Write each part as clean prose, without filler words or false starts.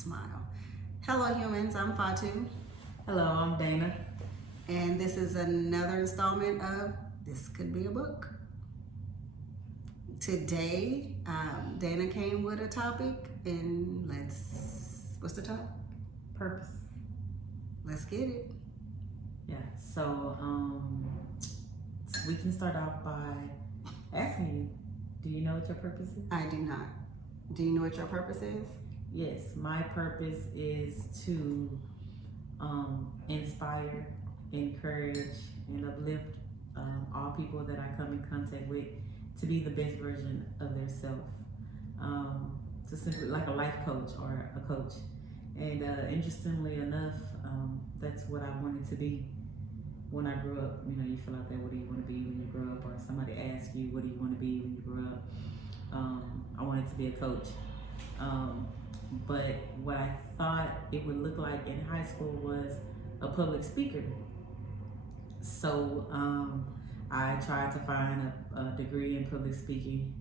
smile. Hello humans, I'm Fatu, Hello, I'm Dana. and this is another installment of This Could Be a Book. Today, Dana came with a topic, and what's the topic? Purpose. Let's get it. Yeah, so we can start off by asking you, do you know what your purpose is? I do not. Do you know what your purpose is? Yes, my purpose is to inspire, encourage, and uplift all people that I come in contact with to be the best version of their self. To simply like a life coach or a coach. And interestingly enough, that's what I wanted to be when I grew up. You know, you feel like that, what do you want to be when you grow up? Or somebody asks you, what do you want to be when you grow up? I wanted to be a coach. But what I thought it would look like in high school was a public speaker. So I tried to find a degree in public speaking.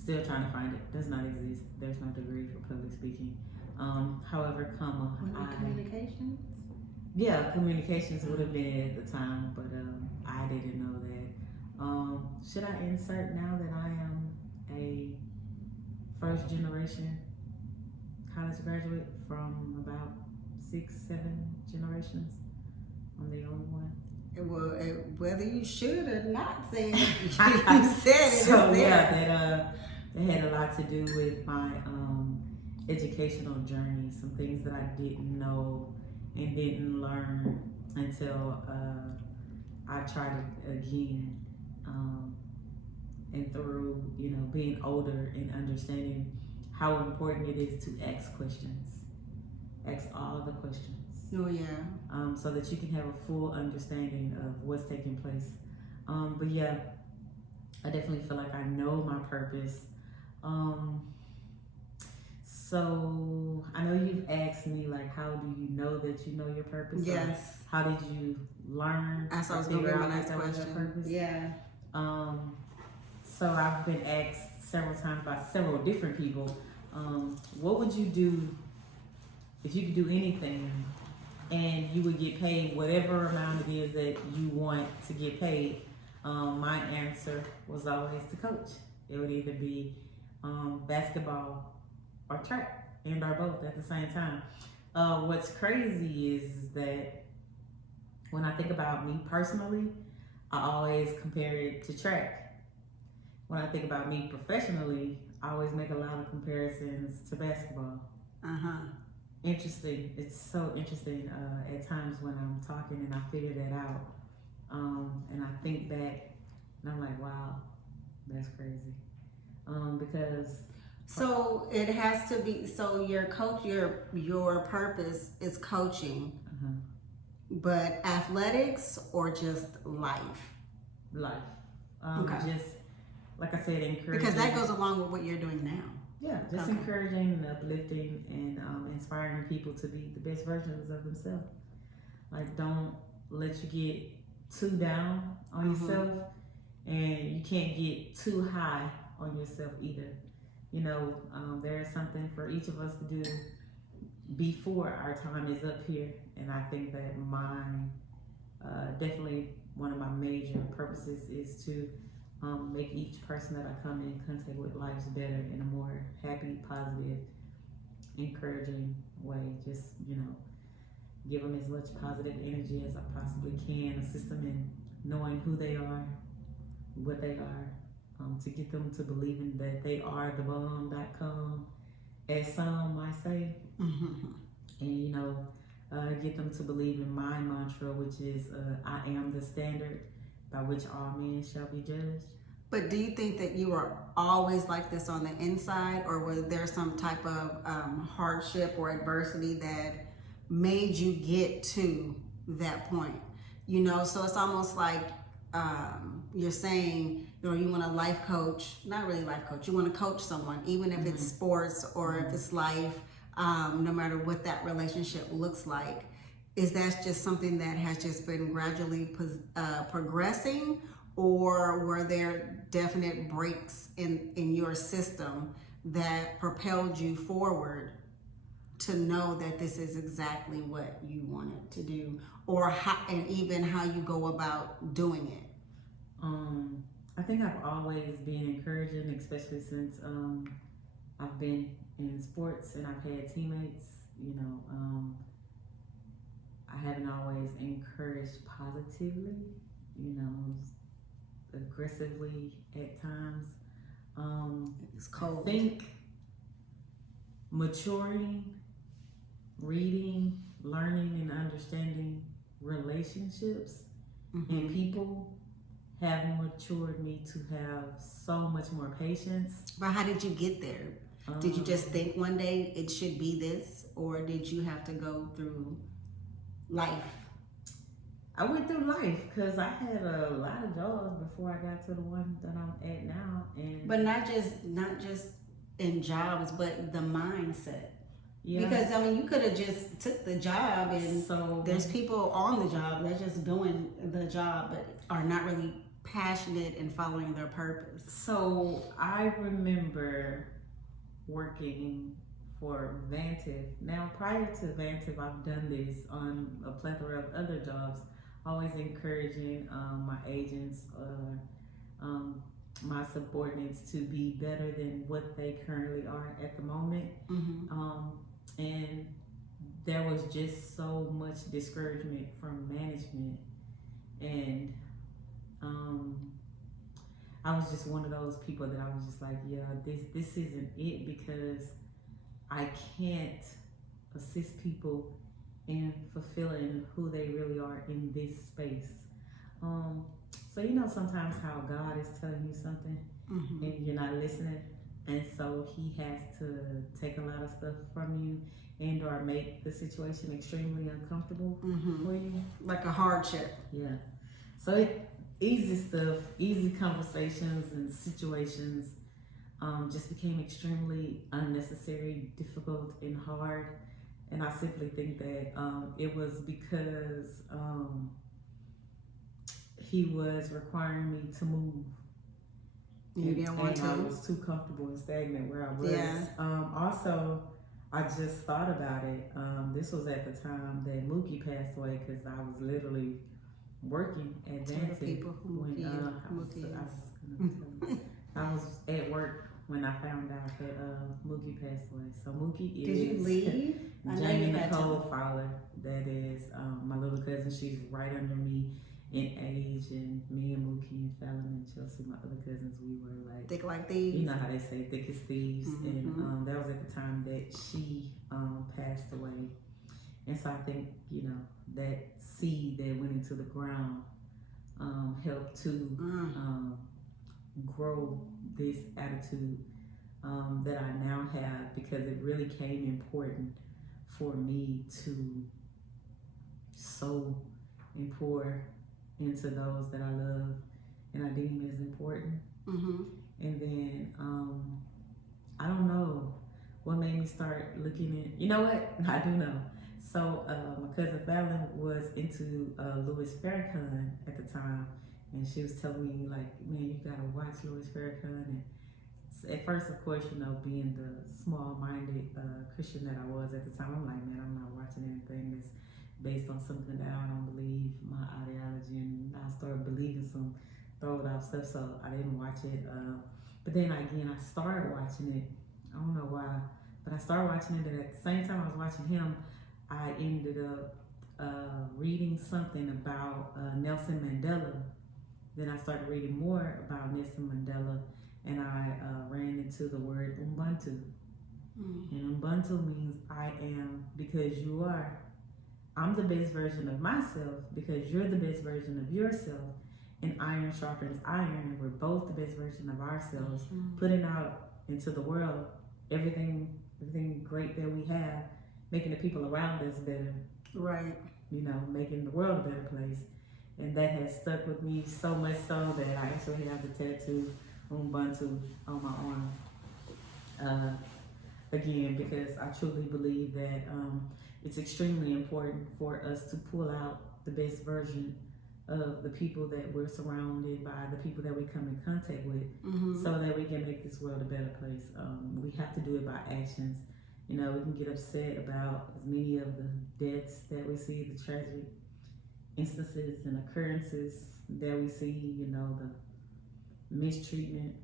Still trying to find it. Does not exist. There's no degree for public speaking. However, Communications? Yeah, communications would have been at the time, but I didn't know that. Should I insert now that I am a first generation college graduate from about 6-7 generations? I'm the only one. Well, whether you should or not say it, you said it. So yeah, that had a lot to do with my educational journey. Some things that I didn't know and didn't learn until I tried it again. And through, being older and understanding how important it is to ask questions. Ask all the questions. Oh, yeah. So that you can have a full understanding of what's taking place. But yeah, I definitely feel like I know my purpose. So I know you've asked me, like, how do you know that you know your purpose? Yes. How did you learn? That's what I was going to be my next question. Yeah. So I've been asked several times by several different people, what would you do if you could do anything and you would get paid whatever amount it is that you want to get paid? My answer was always to coach. It would either be basketball or track, and or both at the same time. What's crazy is that when I think about me personally, I always compare it to track. When I think about me professionally, I always make a lot of comparisons to basketball. Interesting. It's so interesting at times when I'm talking and I figure that out. And I think back and I'm like, wow, that's crazy. Because so it has to be, so your purpose is coaching, but athletics or just life? Life. Okay. Just, like I said, encouraging. Because that goes along with what you're doing now. Yeah, just encouraging and uplifting and inspiring people to be the best versions of themselves. Like, don't let you get too down on yourself, and you can't get too high on yourself either. There is something for each of us to do before our time is up here, and I think that mine, definitely one of my major purposes is to make each person that I come in contact with lives better in a more happy, positive, encouraging way. Just, give them as much positive energy as I possibly can, assist them in knowing who they are, what they are, to get them to believing that they are the bomb.com, as some might say. And, get them to believe in my mantra, which is, I am the standard by which all men shall be judged. But do you think that you were always like this on the inside, or was there some type of hardship or adversity that made you get to that point? So it's almost like you're saying, you want a life coach, not really life coach, you want to coach someone, even if it's sports or if it's life, no matter what that relationship looks like. Is that just something that has just been gradually progressing, or were there definite breaks in your system that propelled you forward to know that this is exactly what you wanted to do, or how, and even how you go about doing it? I think I've always been encouraging, especially since I've been in sports and I've had teammates. You know, I haven't always encouraged positively. You know, aggressively at times. It's cold. I think maturing, reading, learning, and understanding relationships and people have matured me to have so much more patience. But how did you get there? Did you just think one day it should be this, or did you have to go through life? I went through life because I had a lot of jobs before I got to the one that I'm at now, and but not just in jobs, but the mindset. yeah. Because I mean, you could have just took the job, and So there's people on the job that's just doing the job, but are not really passionate and following their purpose. So I remember working for Vantive. Now, prior to Vantive, I've done this on a plethora of other jobs, always encouraging my agents, my subordinates to be better than what they currently are at the moment. And there was just so much discouragement from management, and I was just one of those people that I was just like, yeah, this isn't it, because I can't assist people in fulfilling who they really are in this space. So you know sometimes how God is telling you something and you're not listening, and so He has to take a lot of stuff from you and or make the situation extremely uncomfortable for you, like a hardship. Yeah. So easy stuff, easy conversations and situations just became extremely unnecessary, difficult, and hard. And I simply think that it was because He was requiring me to move. You didn't want to? I was too comfortable and stagnant where I was. Yeah. Also, I just thought about it. This was at the time that Mookie passed away, because I was literally working at Vantive I was at work when I found out that Mookie passed away. So Mookie is. Did you leave? Jamie Nicole Fowler. That is my little cousin. She's right under me in age, and me and Mookie and Fallon and Chelsea, my other cousins, we were like thick like thieves. You know how they say thick as thieves, and that was at the time that she passed away. And so I think, you know, that seed that went into the ground helped to grow this attitude that I now have, because it really came important for me to sow and pour into those that I love and I deem as important. And then I don't know what made me start looking at, you know what, I do know. So my cousin Fallon was into Louis Farrakhan at the time, and she was telling me like, man, you gotta watch Louis Farrakhan. And at first, of course, you know, being the small-minded Christian that I was at the time, I'm like, man, I'm not watching anything that's based on something that I don't believe, my ideology, and I started believing some throwed off stuff, so I didn't watch it. But then again, I started watching it. I don't know why, but I started watching it, and at the same time I was watching him, I ended up reading something about Nelson Mandela. Then I started reading more about Nelson Mandela, and I ran into the word Ubuntu. And Ubuntu means I am because you are. I'm the best version of myself because you're the best version of yourself. And iron sharpens iron, and we're both the best version of ourselves, putting out into the world everything great that we have, making the people around us better. Right. You know, making the world a better place. And that has stuck with me so much so that I actually have the tattoo Ubuntu on my arm. Again, because I truly believe that it's extremely important for us to pull out the best version of the people that we're surrounded by, the people that we come in contact with, so that we can make this world a better place. We have to do it by actions, You know, we can get upset about as many of the deaths that we see, the tragic instances and occurrences that we see, you know, the mistreatment.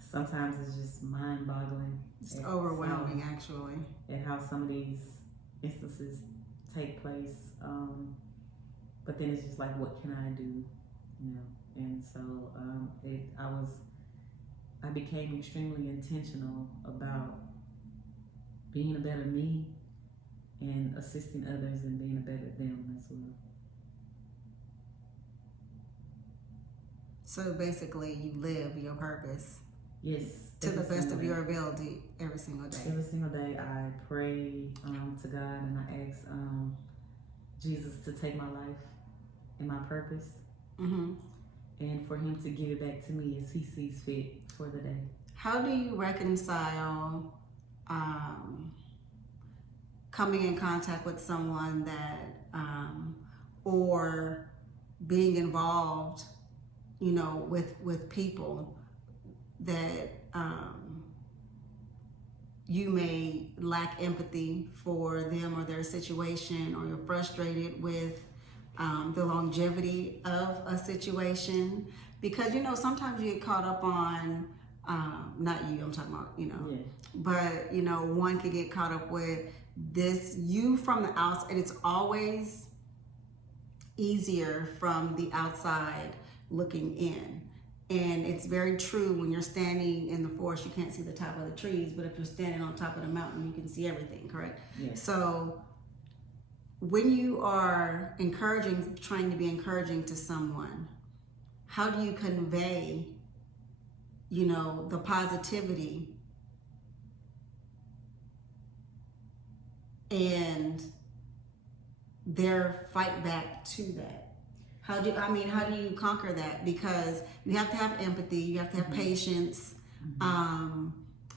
Sometimes it's just mind-boggling. It's overwhelming, actually. At how some of these instances take place. But then it's just like, what can I do? You know, and so I became extremely intentional about being a better me and assisting others and being a better them as well. So basically, you live your purpose. Yes. To the best of your ability every single day. Every single day I pray to God and I ask Jesus to take my life and my purpose and for him to give it back to me as he sees fit for the day. How do you reconcile coming in contact with someone that or being involved, you know, with people that you may lack empathy for them or their situation, or you're frustrated with the longevity of a situation? Because, you know, sometimes you get caught up on, not you, I'm talking about, you know, Yeah. but, you know, one could get caught up with this, you from the outside, and it's always easier from the outside looking in. And it's very true, when you're standing in the forest, you can't see the top of the trees, but if you're standing on top of the mountain, you can see everything, correct? Yes. So when you are trying to be encouraging to someone, how do you convey, you know, the positivity and their fight back to that? How do you conquer that? Because you have to have empathy, you have to have patience,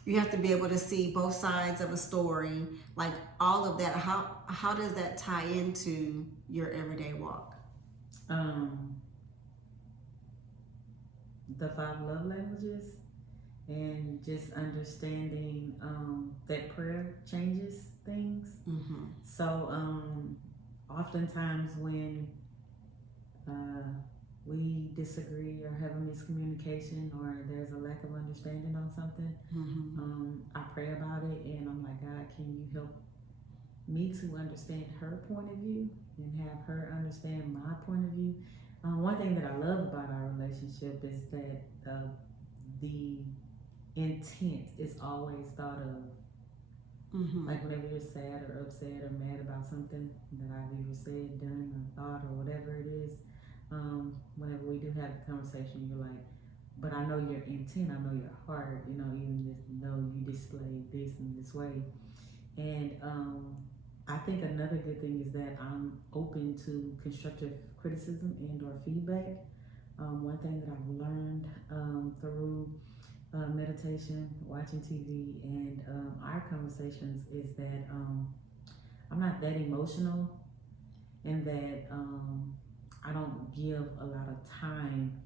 you have to be able to see both sides of a story, like all of that. How does that tie into your everyday walk? The 5 love languages, and just understanding that prayer changes things. So oftentimes when we disagree or have a miscommunication or there's a lack of understanding on something, I pray about it and I'm like, God, can you help me to understand her point of view and have her understand my point of view? One thing that I love about our relationship is that the intent is always thought of. Like whenever you're sad or upset or mad about something that I've either said, done, or thought, or whatever it is, whenever we do have a conversation, you're like, but I know your intent, I know your heart, you know, even though you display this in this way. And I think another good thing is that I'm open to constructive criticism and or feedback. One thing that I've learned through meditation, watching TV, and our conversations is that I'm not that emotional, and that I don't give a lot of time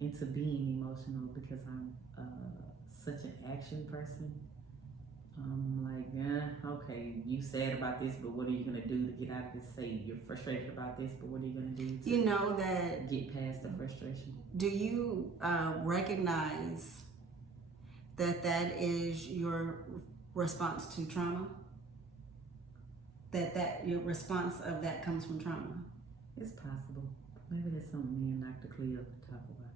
into being emotional because I'm such an action person. I'm like, yeah, okay, you sad about this, but what are you gonna do to get out of this? Say you're frustrated about this, but what are you gonna do to you know that get past the frustration? Do you recognize that is your response to trauma? That your response of that comes from trauma? It's possible. Maybe that's something me and Dr. Cleo could talk about.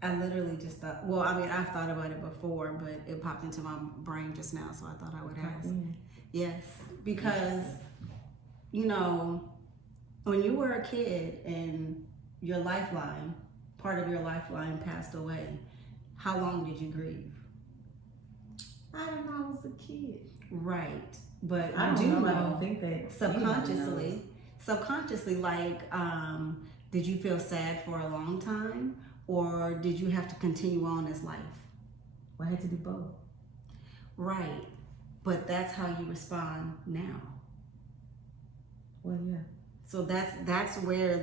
I literally just thought, well, I mean, I've thought about it before, but it popped into my brain just now, so I thought I would ask. Yes, because, you know, when you were a kid and your lifeline, part of your lifeline passed away, how long did you grieve? I don't know, I was a kid. Right, but I don't think that subconsciously, like, did you feel sad for a long time, or did you have to continue on as life? Well, I had to do both. Right, but that's how you respond now. Well, yeah. So that's where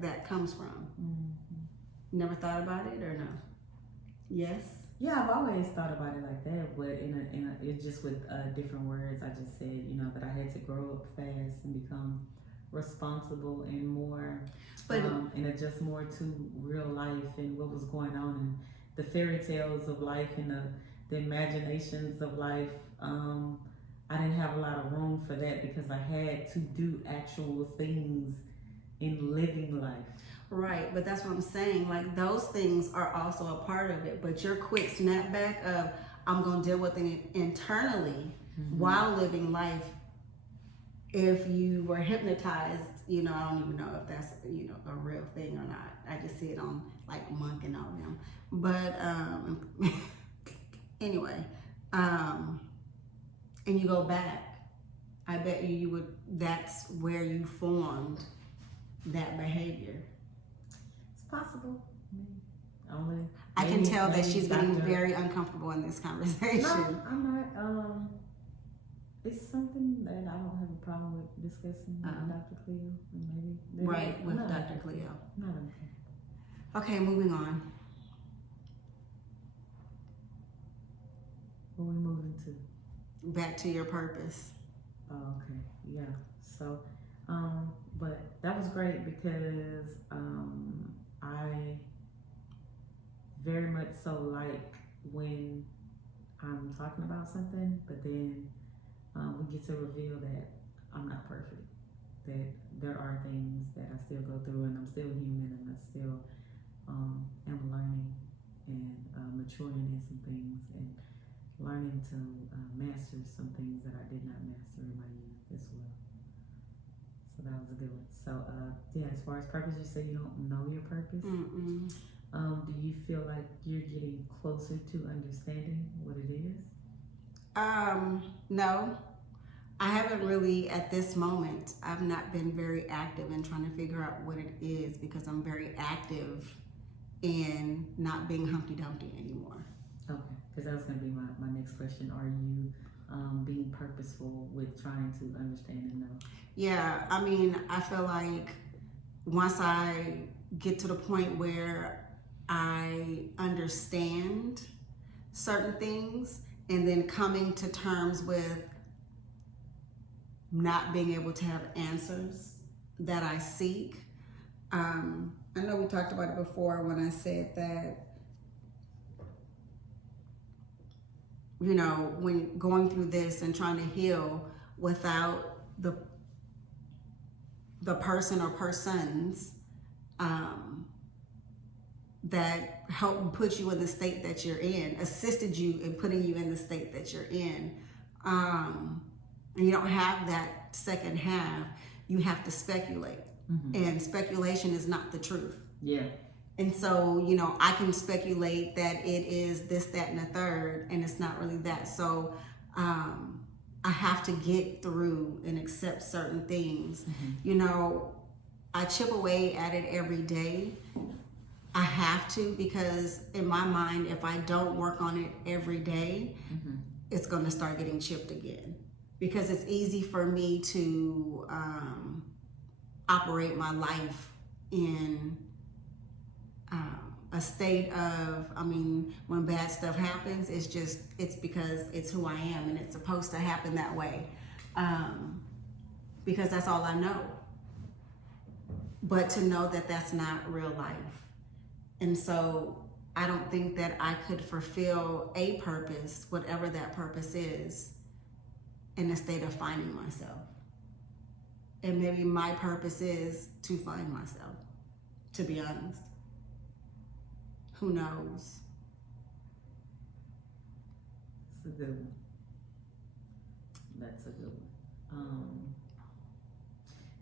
that comes from. Never thought about it, or no? Yes. Yeah, I've always thought about it like that, but it's just with different words. I just said, that I had to grow up fast and become responsible and more, But and adjust more to real life and what was going on and the fairy tales of life and the imaginations of life. I didn't have a lot of room for that because I had to do actual things in living life. right, but that's what I'm saying. Like those things are also a part of it. But your quick snapback of I'm gonna deal with it internally while living life. If you were hypnotized, I don't even know if that's a real thing or not. I just see it on like Monk and all them. But anyway, and you go back, I bet you would. That's where you formed that behavior. It's possible. Only I can tell that she's getting Dr. very uncomfortable in this conversation. No, I'm not. It's something that I don't have a problem with discussing with Dr. Cleo. Maybe Right, with Dr. Cleo. Not okay. Okay, moving on. What are we moving to? Back to your purpose. Oh, okay. Yeah. So, but that was great because I very much so like when I'm talking about something, but then we get to reveal that I'm not perfect, that there are things that I still go through and I'm still human and I still am learning and maturing in some things and learning to master some things that I did not master in my youth as well. So that was a good one. So yeah, as far as purpose, you say you don't know your purpose. Do you feel like you're getting closer to understanding what it is? No, I haven't really at this moment. I've not been very active in trying to figure out what it is because I'm very active in not being Humpty Dumpty anymore. Okay, because that was going to be my next question. Are you being purposeful with trying to understand and know? Yeah, I mean, I feel like once I get to the point where I understand certain things and then coming to terms with not being able to have answers that I seek. I know we talked about it before when I said that, when going through this and trying to heal without the person or persons that helped put you in the state that you're in, assisted you in putting you in the state that you're in. And you don't have that second half. You have to speculate. And speculation is not the truth. Yeah. And so, I can speculate that it is this, that, and the third, and it's not really that. So I have to get through and accept certain things. I chip away at it every day. I have to, because in my mind, if I don't work on it every day, it's going to start getting chipped again. Because it's easy for me to operate my life in a state of, when bad stuff happens, it's because it's who I am and it's supposed to happen that way. Because that's all I know. But to know that that's not real life. And so I don't think that I could fulfill a purpose, whatever that purpose is, in a state of finding myself. And maybe my purpose is to find myself, to be honest. Who knows? It's a good one. That's a good one.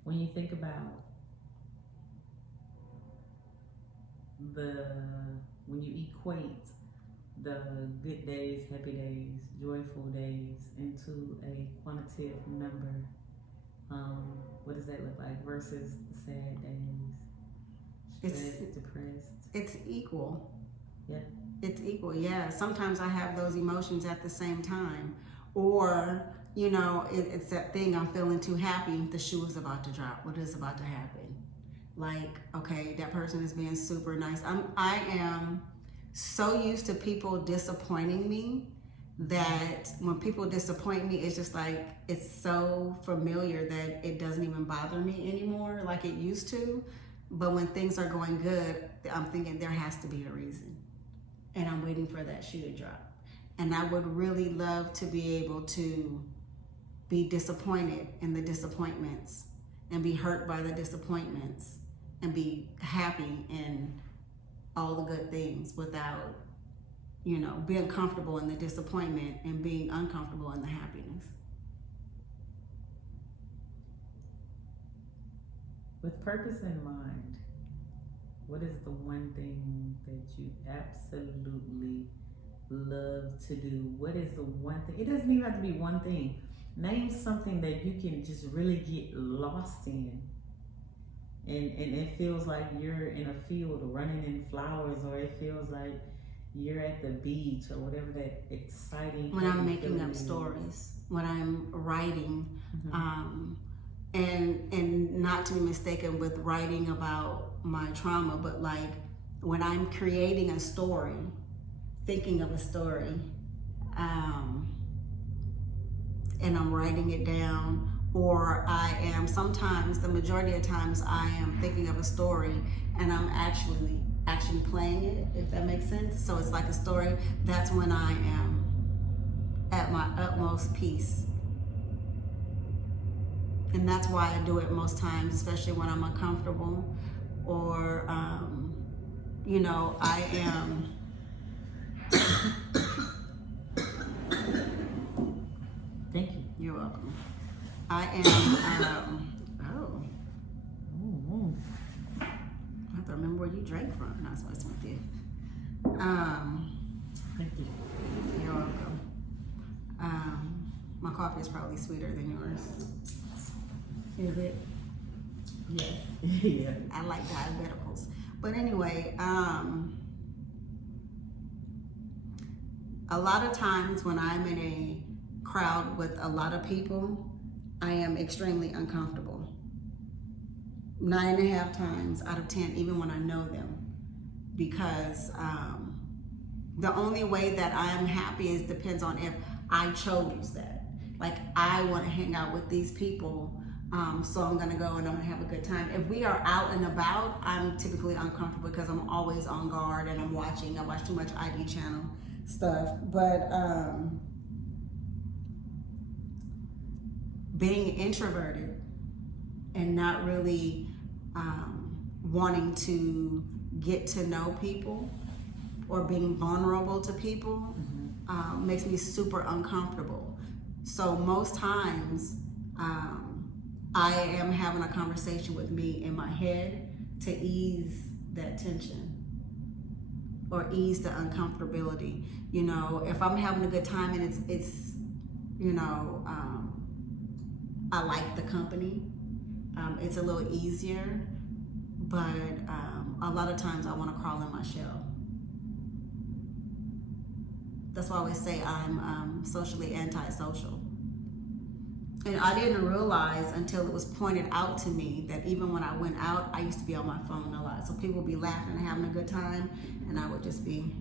When you think about when you equate the good days, happy days, joyful days into a quantitative number, what does that look like versus the sad days, stressed, depressed? It's equal. Yeah. It's equal, yeah. Sometimes I have those emotions at the same time. Or, it's that thing, I'm feeling too happy, the shoe is about to drop. What is about to happen? Like, okay, that person is being super nice. I am so used to people disappointing me that when people disappoint me, it's just like it's so familiar that it doesn't even bother me anymore like it used to. But when things are going good, I'm thinking there has to be a reason, and I'm waiting for that shoe to drop. And I would really love to be able to be disappointed in the disappointments and be hurt by the disappointments and be happy in all the good things without, being comfortable in the disappointment and being uncomfortable in the happiness. With purpose in mind, what is the one thing that you absolutely love to do? What is the one thing? It doesn't even have to be one thing. Name something that you can just really get lost in. And it feels like you're in a field running in flowers, or it feels like you're at the beach, or whatever that exciting. When I'm making up stories, when I'm writing, and not to be mistaken with writing about my trauma, but like when I'm creating a story, thinking of a story, and I'm writing it down, or I am sometimes, the majority of times, I am thinking of a story and I'm actually playing it, if that makes sense. So it's like a story. That's when I am at my utmost peace. And that's why I do it most times, especially when I'm uncomfortable, or, I am. Thank you. You're welcome. I am, I have to remember where you drank from. No, that's what it's with you. Thank you. You're welcome. My coffee is probably sweeter than yours. Is it? Yes. Yeah. I like diabeticals. But anyway, a lot of times when I'm in a crowd with a lot of people, I am extremely uncomfortable. 9.5 times out of 10, even when I know them. Because the only way that I am happy depends on if I chose that. Like, I want to hang out with these people, so I'm going to go and I'm going to have a good time. If we are out and about, I'm typically uncomfortable because I'm always on guard and I'm watching. I watch too much ID channel stuff. But being introverted and not really wanting to get to know people or being vulnerable to people makes me super uncomfortable. So most times I am having a conversation with me in my head to ease that tension or ease the uncomfortability. If I'm having a good time and it's I like the company, it's a little easier, but a lot of times I want to crawl in my shell. That's why I always say I'm socially antisocial. And I didn't realize until it was pointed out to me that even when I went out, I used to be on my phone a lot. So people would be laughing and having a good time, and I would just be.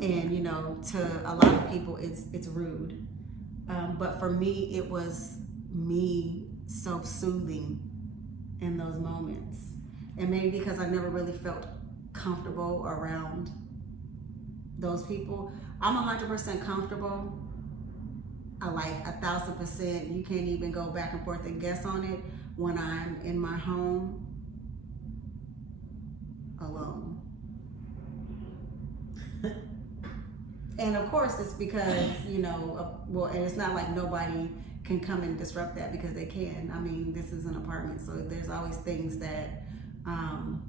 And to a lot of people, it's rude. But for me, it was me self-soothing in those moments. And maybe because I never really felt comfortable around those people. I'm 100% comfortable. I like 1,000%. You can't even go back and forth and guess on it when I'm in my home alone. And of course, it's because, and it's not like nobody can come and disrupt that, because they can. I mean, this is an apartment, so there's always things that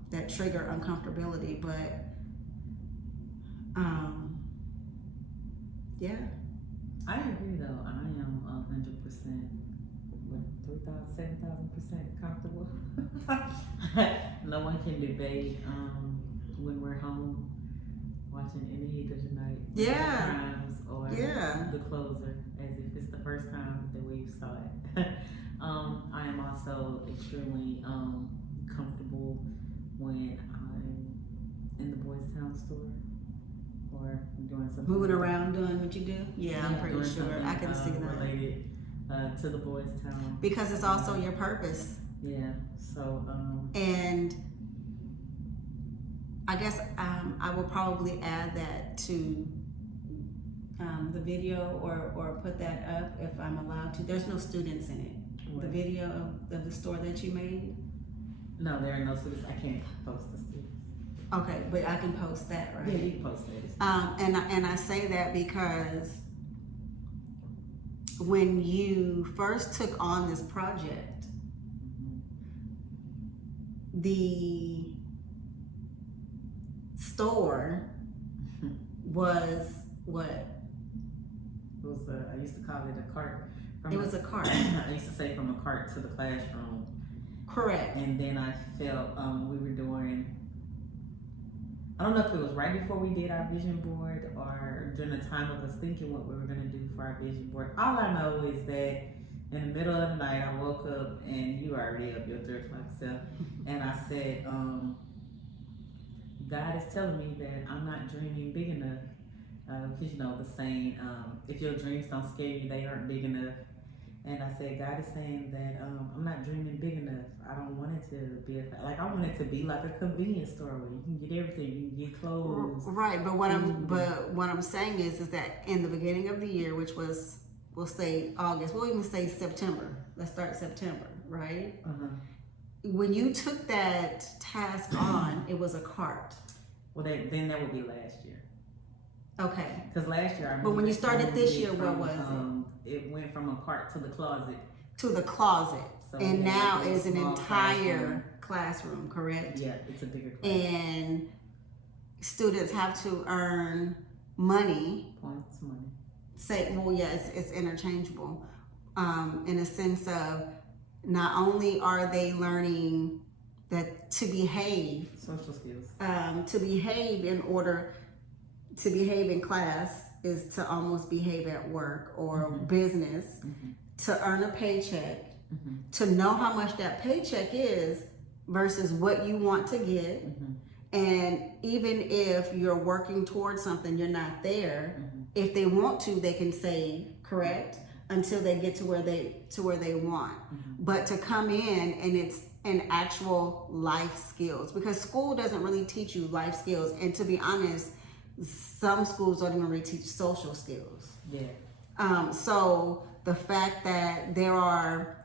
that trigger uncomfortability. But yeah. I agree, though. I am 100%, 7,000% comfortable. No one can debate when we're home watching In the Heat of the Night. Yeah. Crimes or The Closer, as if it's the first time that we saw it. I am also extremely comfortable when I'm in the Boys Town store or doing something. Moving around, doing what you do? Yeah, I'm pretty doing sure. I can see something that. related to the Boys Town. Because it's also your purpose. Yeah. So. And I guess I will probably add that to the video or put that up if I'm allowed to. There's no students in it. What? The video of the store that you made? No, there are no students. I can't post the students. Okay, but I can post that, right? Yeah, you can post that. And I say that because when you first took on this project, the store was what? It was I used to call it a cart. It was a cart. I used to say from a cart to the classroom. Correct. And then I felt we were doing, I don't know if it was right before we did our vision board or during the time of us thinking what we were going to do for our vision board. All I know is that in the middle of the night, I woke up and you were already up your 3 o'clock self. And I said, God is telling me that I'm not dreaming big enough. Because you know the saying, if your dreams don't scare you, they aren't big enough. And I said, God is saying that I'm not dreaming big enough. I don't want it to be I want it to be like a convenience store where you can get everything. You can get clothes. Right, but what I'm saying is that in the beginning of the year, which was, we'll say August, we'll even say September. Let's start September, right? When you took that task on, it was a cart. Well, then that would be last year. Okay. Because last year, but when you started this year, what was it? It went from a cart to the closet. To the closet. So and now is an entire classroom, correct? Yeah, it's a bigger classroom. And students have to earn money. Points, money. It's interchangeable. In a sense of not only are they learning that to behave. Social skills. To behave in order to behave in class is to almost behave at work or business, to earn a paycheck, to know how much that paycheck is versus what you want to get. And even if you're working towards something, you're not there. If they want to, they can save, correct? Until they get to where they want. But to come in and it's an actual life skills, because school doesn't really teach you life skills. And to be honest, some schools don't even really teach social skills. Yeah. So the fact that there are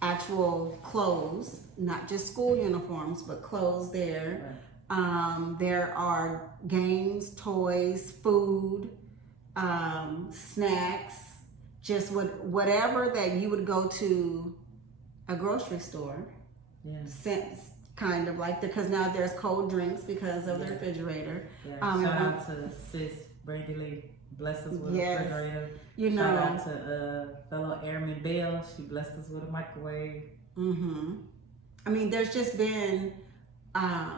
actual clothes, not just school uniforms, but clothes there. Right. There are games, toys, food, snacks, just whatever that you would go to a grocery store. Yeah. Kind of like because now there's cold drinks because of the refrigerator. Yeah. Shout out to Sis Brandy Lee, blessed us with a refrigerator. Shout out to fellow Airman Bell, she blessed us with a microwave. I mean, there's just been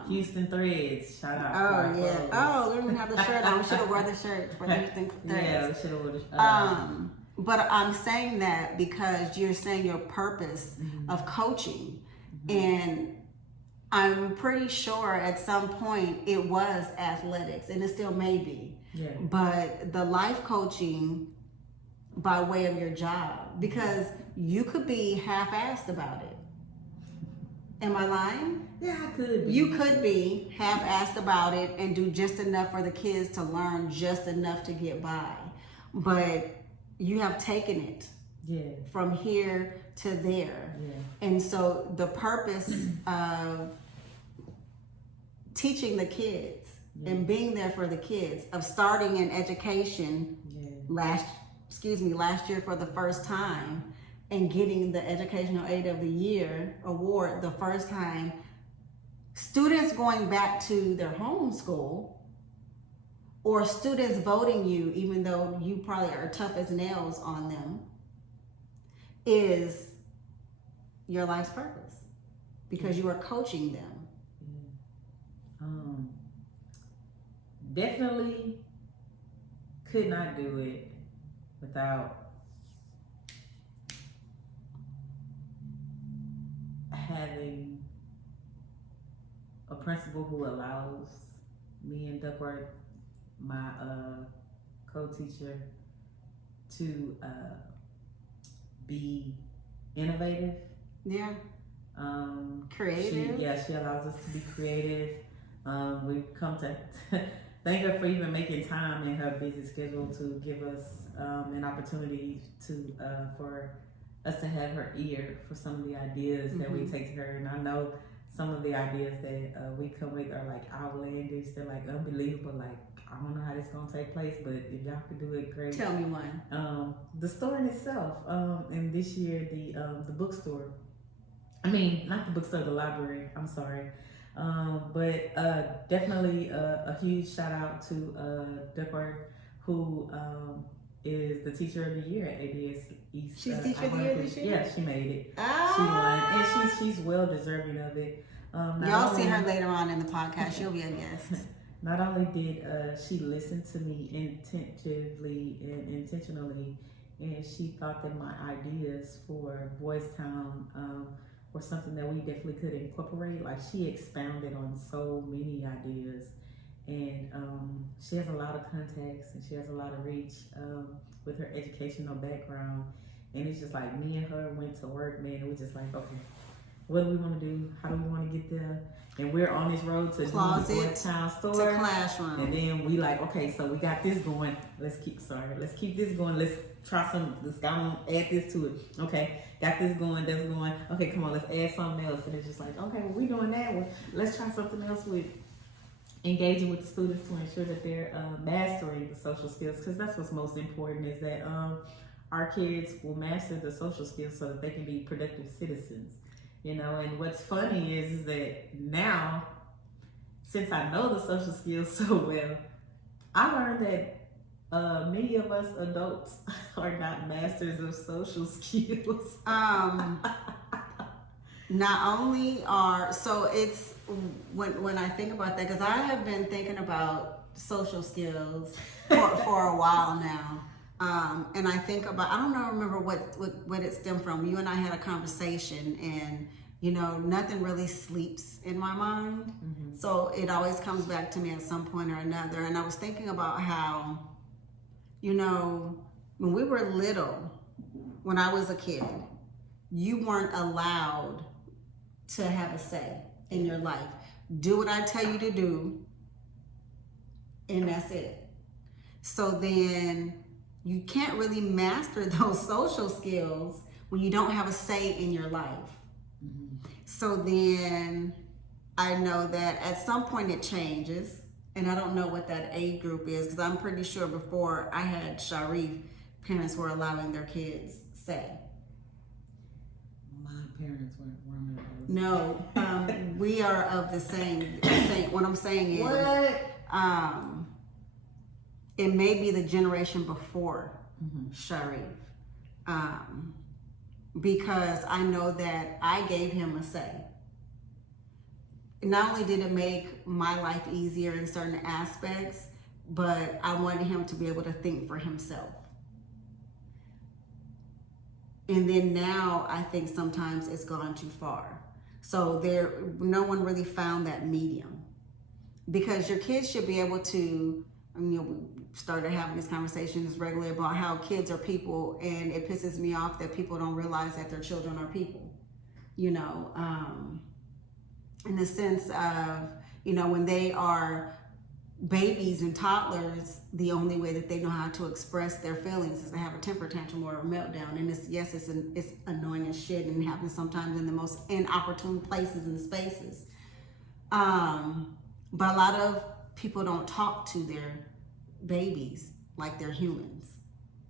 Houston Threads. Shout out. Oh yeah. Clothes. Oh, we don't even have the shirt on. We should have worn the shirt for Houston Threads. Yeah, we should have worn the shirt. But I'm saying that because you're saying your purpose of coaching, and I'm pretty sure at some point it was athletics, and it still may be. Yeah. But the life coaching by way of your job, because you could be half-assed about it. Am I lying? Yeah, I could be. You could be half-assed about it and do just enough for the kids to learn just enough to get by. But you have taken it from here to there. Yeah. And so the purpose of teaching the kids and being there for the kids, of starting in education last year for the first time, and getting the Educational Aid of the Year award the first time, students going back to their home school, or students voting you even though you probably are tough as nails on them, is your life's purpose, because you are coaching them. Definitely could not do it without having a a principal who allows me and Duckworth, my co-teacher, to be innovative. Yeah. Creative. She allows us to be creative. We've come to thank her for even making time in her busy schedule to give us an opportunity to for us to have her ear for some of the ideas that we take to her. And I know some of the ideas that we come with are like outlandish, they're like unbelievable, like I don't know how this is gonna take place, but if y'all could do it, great. Tell me one. The store in itself, and this year the bookstore. I mean, not the bookstore, the library. I'm sorry, but definitely a huge shout out to Duckworth, who is the teacher of the year at ABS East. She's teacher of the year this year? Yeah, she made it. Ah. She won, and she's well deserving of it. Y'all see her later on in the podcast. She'll be a guest. Not only did she listen to me intentively and intentionally, and she thought that my ideas for Boys Town were something that we definitely could incorporate. Like she expounded on so many ideas, and she has a lot of contacts and she has a lot of reach with her educational background. And it's just like me and her went to work, man, and we just like, okay, what do we want to do? How do we want to get there? And we're on this road to Closet the Boys Town store to classroom. And then we like, okay, so we got this going. Let's keep this going. Let's try let's add this to it. Okay, got this going, that's going. Okay, come on, let's add something else. And it's just like, okay, well, we doing that. Well, let's try something else with engaging with the students to ensure that they're mastering the social skills, because that's what's most important, is that our kids will master the social skills so that they can be productive citizens. You know, and what's funny is that now, since I know the social skills so well, I learned that many of us adults are not masters of social skills. Not only are, so it's, when I think about that, because I have been thinking about social skills for a while now. And I think about, I don't know, remember what it stemmed from. You and I had a conversation, and you know, nothing really sleeps in my mind. So it always comes back to me at some point or another. And I was thinking about how, you know, when we were little, when I was a kid, you weren't allowed to have a say in your life. Do what I tell you to do, and that's it. So then you can't really master those social skills when you don't have a say in your life. So then I know that at some point it changes, and I don't know what that age group is, because I'm pretty sure before I had Sharif, parents were allowing their kids say. My parents weren't one of those. No, we are of the same. What I'm saying is, it may be the generation before Sharif, because I know that I gave him a say. Not only did it make my life easier in certain aspects, but I wanted him to be able to think for himself. And then now I think sometimes it's gone too far. So no one really found that medium, because your kids should be able to, we started having these conversations regularly about how kids are people, and it pisses me off that people don't realize that their children are people, you know, in the sense of, you know, when they are babies and toddlers, the only way that they know how to express their feelings is to have a temper tantrum or a meltdown. And it's annoying as shit, and happens sometimes in the most inopportune places and spaces. But a lot of people don't talk to their babies like they're humans.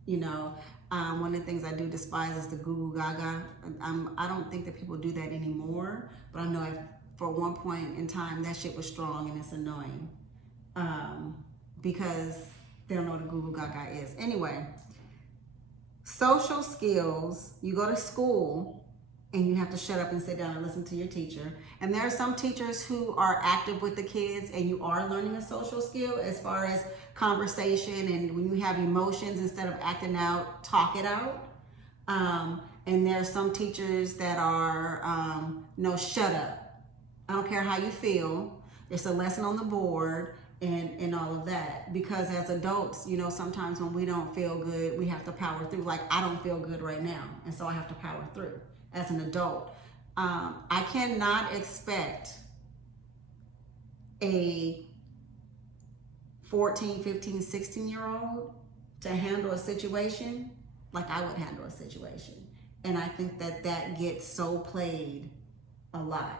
You know, one of the things I do despise is the goo goo gaga. I don't think that people do that anymore, but I know for one point in time that shit was strong, and it's annoying. Because they don't know what a goo goo gaga is. Anyway, social skills, you go to school and you have to shut up and sit down and listen to your teacher. And there are some teachers who are active with the kids, and you are learning a social skill as far as conversation, and when you have emotions, instead of acting out, talk it out. And there are some teachers that are, no, shut up. I don't care how you feel. It's a lesson on the board and all of that. Because as adults, you know, sometimes when we don't feel good, we have to power through. Like, I don't feel good right now, and so I have to power through as an adult. I cannot expect a 14, 15, 16-year-old to handle a situation like I would handle a situation. And I think that gets so played a lot.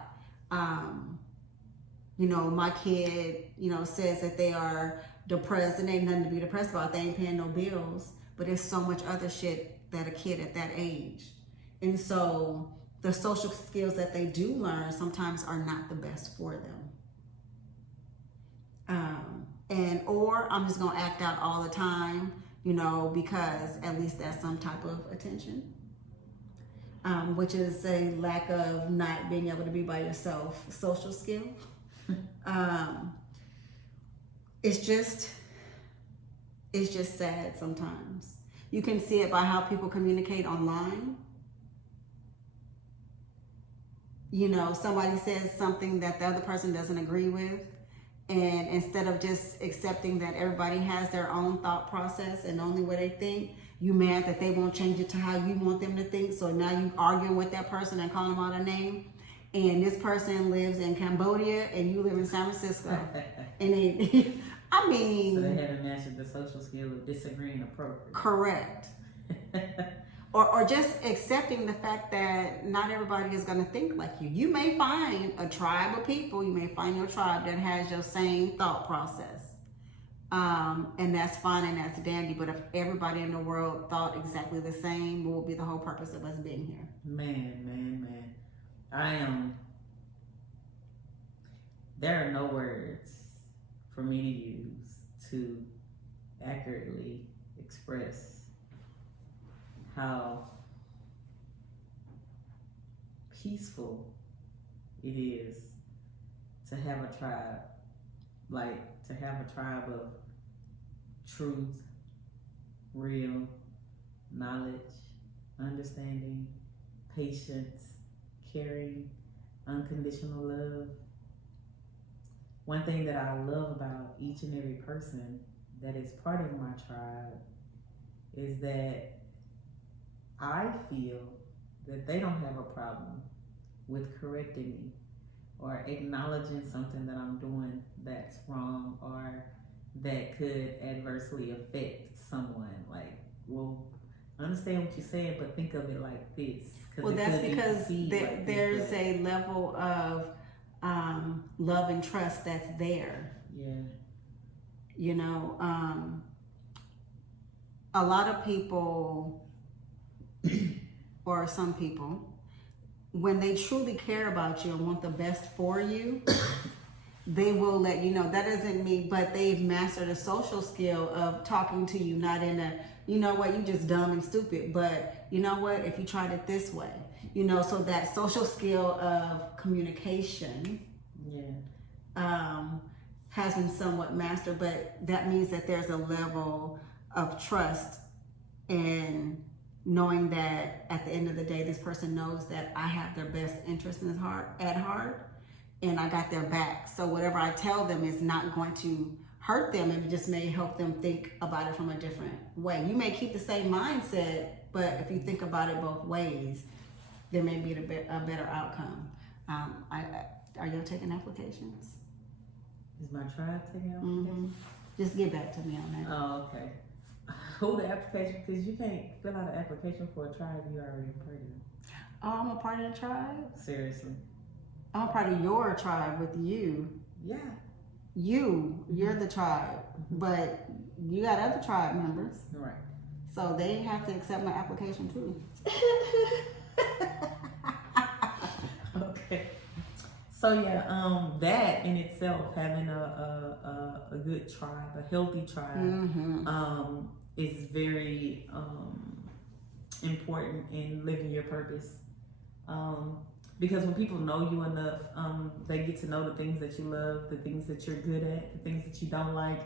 You know, my kid, you know, says that they are depressed, and ain't nothing to be depressed about. They ain't paying no bills, but there's so much other shit that a kid at that age. And so the social skills that they do learn sometimes are not the best for them. Or I'm just gonna act out all the time, you know, because at least that's some type of attention. Which is a lack of not being able to be by yourself, social skill. It's just sad sometimes. You can see it by how people communicate online. You know, somebody says something that the other person doesn't agree with, and instead of just accepting that everybody has their own thought process and only way they think, you mad that they won't change it to how you want them to think. So now you arguing with that person and calling them out a name. And this person lives in Cambodia and you live in San Francisco. And they, I mean, so they had to master the social skill of disagreeing appropriately. Correct. Or just accepting the fact that not everybody is going to think like you. You may find a tribe of people, you may find your tribe that has your same thought process. And that's fine and that's dandy. But if everybody in the world thought exactly the same, what would be the whole purpose of us being here? Man. There are no words for me to use to accurately express how peaceful it is to have a tribe, like to have a tribe of truth, real knowledge, understanding, patience, caring, unconditional love. One thing that I love about each and every person that is part of my tribe is that I feel that they don't have a problem with correcting me or acknowledging something that I'm doing that's wrong or that could adversely affect someone. Like, well, I understand what you're saying, but think of it like this. Well, that's because there's a level of love and trust that's there. Yeah. You know, a lot of people, or some people, when they truly care about you and want the best for you, they will let you know. That doesn't mean, but they've mastered a social skill of talking to you, not in a, you know what, you just dumb and stupid, but you know what, if you tried it this way, you know, so that social skill of communication has been somewhat mastered, but that means that there's a level of trust and knowing that at the end of the day, this person knows that I have their best interest in at heart, and I got their back. So whatever I tell them is not going to hurt them, and it just may help them think about it from a different way. You may keep the same mindset, but if you think about it both ways, there may be a better outcome. Are you taking applications? Is my tribe taking applications? Mm-hmm. Just get back to me on that. Oh, okay. Hold the application, because you can't fill out an application for a tribe you already part of. Oh, I'm a part of the tribe? Seriously. I'm a part of your tribe with you. Yeah. You're the tribe, but you got other tribe members. Right. So they have to accept my application too. Okay. So yeah, that in itself, having a good tribe, a healthy tribe, is very important in living your purpose. Because when people know you enough, they get to know the things that you love, the things that you're good at, the things that you don't like,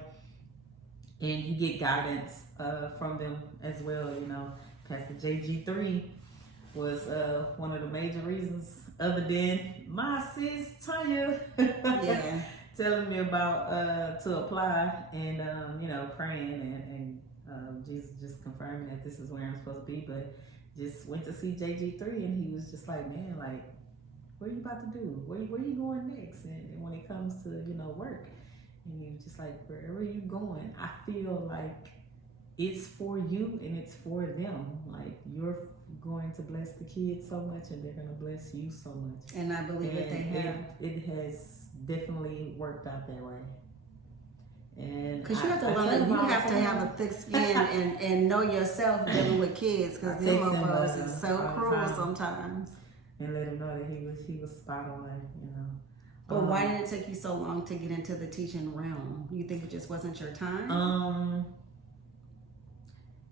and you get guidance from them as well. You know, Pastor JG3 was one of the major reasons other than my sis Tanya Yeah. telling me about to apply and praying and Jesus just confirming that this is where I'm supposed to be. But just went to see JG3 and he was just like, man, like, what are you about to do? Where you going next? And when it comes to work, and he was just like, wherever you going, I feel like it's for you and it's for them. Like, you're going to bless the kids so much and they're going to bless you so much. And I believe that they have. It has definitely worked out that way. And because you have to learn, you have to have a thick skin and know yourself dealing with kids, because them motherfuckers is so cruel sometimes. And let him know that he was spot on, But why did it take you so long to get into the teaching realm? You think it just wasn't your time?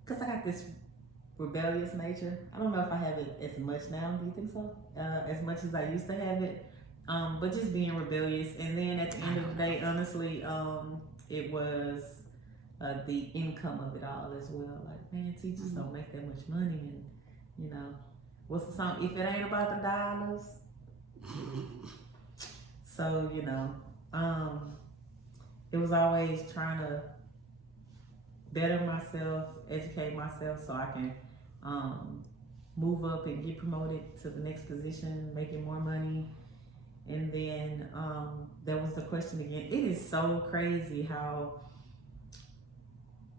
Because I got this rebellious nature. I don't know if I have it as much now. Do you think so? As much as I used to have it. But just being rebellious. And then at the end of the day, honestly, it was the income of it all as well. Like, man, teachers don't make that much money. And, what's the song? If it ain't about the dollars. So, it was always trying to better myself, educate myself so I can move up and get promoted to the next position, making more money. And then that was the question again. It is so crazy how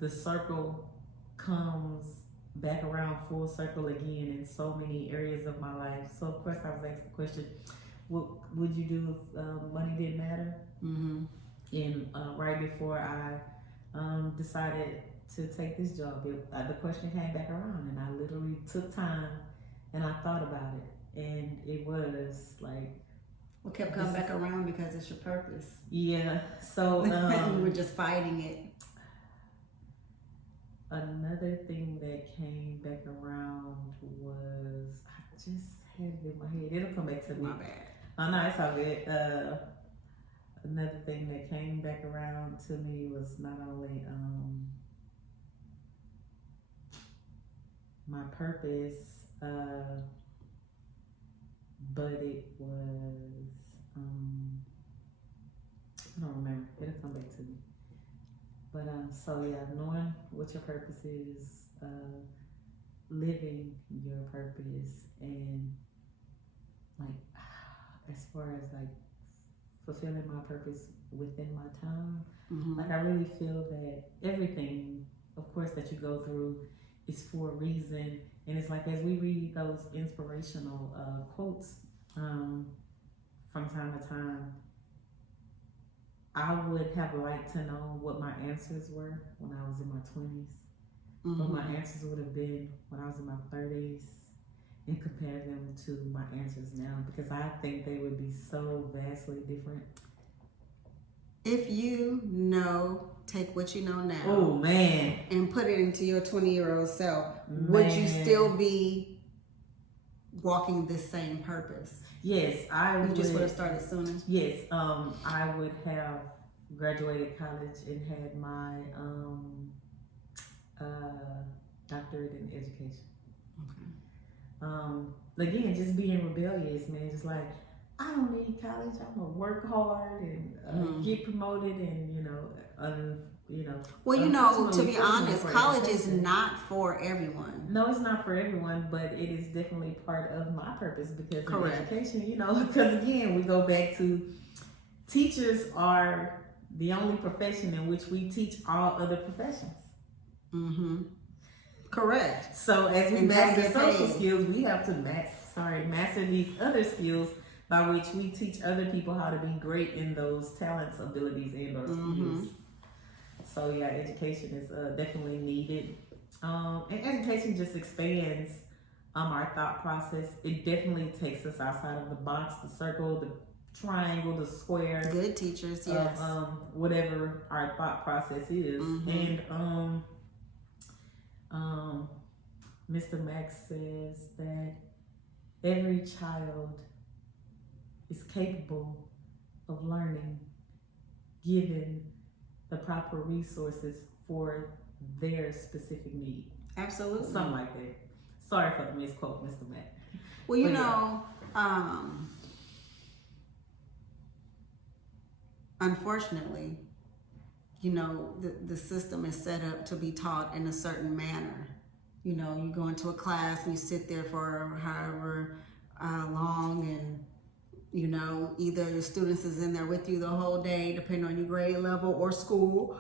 the circle comes back around full circle again in so many areas of my life. So of course I was asked the question, what would you do if money didn't matter? Mm-hmm. And right before I decided to take this job, the question came back around, and I literally took time and I thought about it, and it was like, what kept coming back around? Because it's your purpose. Yeah. So you were just fighting it. Another thing that came back around was, I just had it in my head. It'll come back to me. My bad. Oh no, it's all good. Another thing that came back around to me was not only my purpose, but it was I don't remember. It'll come back to me. But so yeah, knowing what your purpose is, living your purpose, and like as far as like fulfilling my purpose within my time, like I really feel that everything, of course, that you go through is for a reason. And it's like, as we read those inspirational quotes from time to time, I would have liked to know what my answers were when I was in my 20s, what my answers would have been when I was in my 30s, and compare them to my answers now, because I think they would be so vastly different. If you know, take what you know now. Oh man. And put it into your 20-year-old self, Man. would you still be walking this same purpose? Yes, I would. You just would have started sooner? Yes, I would have graduated college and had my doctorate in education. Okay. Again, just being rebellious, man. Just like, I don't need college. I'm gonna work hard and get promoted, and Well, to be honest, college is not for everyone. No, it's not for everyone, but it is definitely part of my purpose, because Correct. in education, because again, we go back to teachers are the only profession in which we teach all other professions. Correct. So as we master social skills, we have to master these other skills by which we teach other people how to be great in those talents, abilities, and or skills. So yeah, education is definitely needed. And education just expands our thought process. It definitely takes us outside of the box, the circle, the triangle, the square. Good teachers, yes. Whatever our thought process is. And Mr. Max says that every child is capable of learning, given the proper resources for their specific need. Absolutely. Something like that. Sorry for the misquote, Mr. Mac. Well, Unfortunately, you know, the system is set up to be taught in a certain manner. You know, you go into a class and you sit there for however long, and you know, either your students is in there with you the whole day, depending on your grade level or school.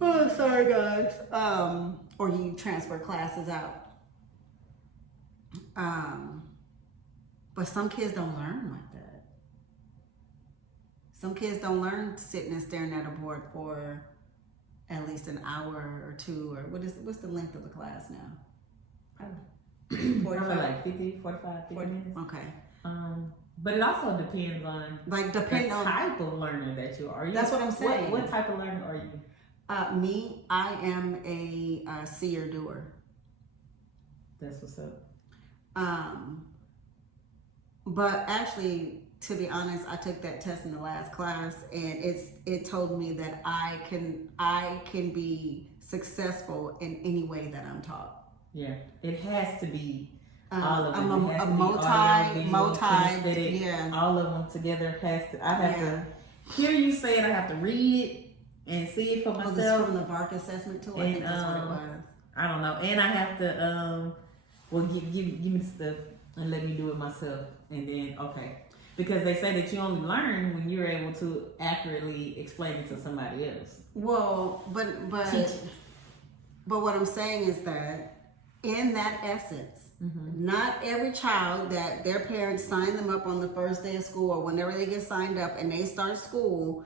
Oh, sorry guys. Or you transfer classes out. But some kids don't learn like that. Some kids don't learn sitting and staring at a board for at least an hour or two, or what's the length of the class now? 45, like 50 minutes. Okay. But it also depends on the type of learner that you are. That's what I'm saying. What type of learner are you? Me, I am a seer doer. That's what's up. But actually, to be honest, I took that test in the last class, and it told me that I can be successful in any way that I'm taught. Yeah, it has to be all of I'm them. a multi, yeah. All of them together has to. I have to hear you say it. I have to read it and see it for myself. This from the VARC assessment tool. I think that's what it was. I don't know, and I have to give me the stuff and let me do it myself, and then because they say that you only learn when you're able to accurately explain it to somebody else. Well, but what I'm saying is that in that essence, not every child that their parents sign them up on the first day of school or whenever they get signed up and they start school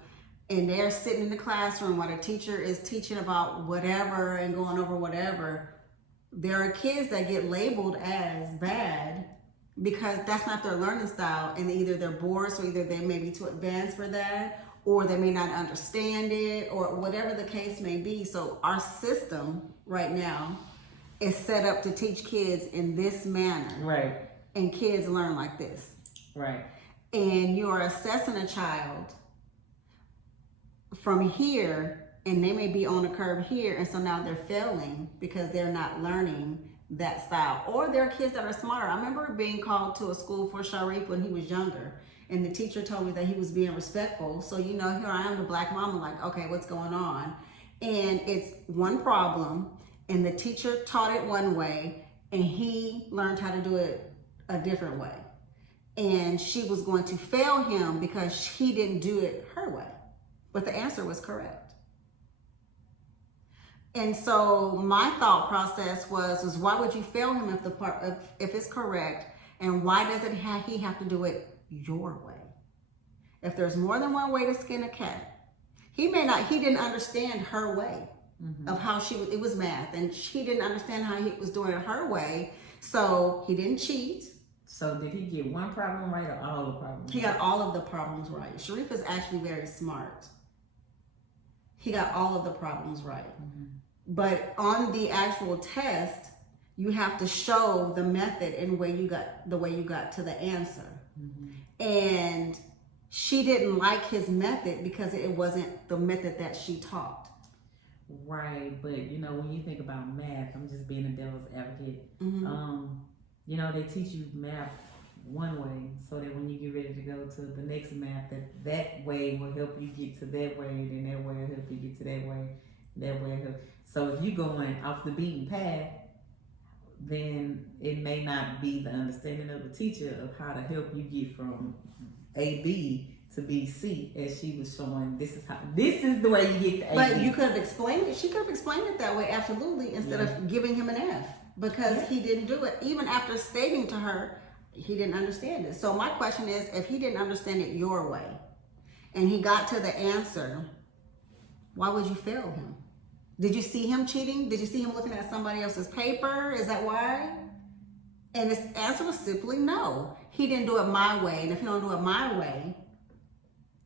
and they're sitting in the classroom while the teacher is teaching about whatever and going over whatever, there are kids that get labeled as bad because that's not their learning style, and either they're bored, so either they may be too advanced for that, or they may not understand it, or whatever the case may be. So our system right now is set up to teach kids in this manner. Right. And kids learn like this. Right. And you're assessing a child from here, and they may be on a curve here, and so now they're failing because they're not learning that style. Or there are kids that are smarter. I remember being called to a school for Sharif when he was younger, and the teacher told me that he was being respectful. So, you know, here I am, the black mama, like, okay, what's going on? And it's one problem, and the teacher taught it one way, and he learned how to do it a different way. And she was going to fail him because he didn't do it her way. But the answer was correct. And so my thought process was why would you fail him if it's correct, and why doesn't he have to do it your way? If there's more than one way to skin a cat, he didn't understand her way of how it was math, and she didn't understand how he was doing it her way, so he didn't cheat. So did he get one problem right or all the problems? He got all of the problems right. Sharif is actually very smart. He got all of the problems right. But on the actual test, you have to show the method and the way you got to the answer. And she didn't like his method because it wasn't the method that she taught. Right, but you know, when you think about math, I'm just being a devil's advocate. You know, they teach you math one way, so that when you get ready to go to the next math, that way will help you get to that way, then that way will help you get to that way, that way will help. So if you're going off the beaten path, then it may not be the understanding of the teacher of how to help you get from A, B to B, C, as she was showing. This is the way you get to A, But B. you could have explained it. She could have explained it that way, absolutely, instead of giving him an F, because he didn't do it. Even after stating to her, he didn't understand it. So my question is, if he didn't understand it your way, and he got to the answer, why would you fail him? Did you see him cheating? Did you see him looking at somebody else's paper? Is that why? And his answer was simply no. He didn't do it my way. And if you don't do it my way,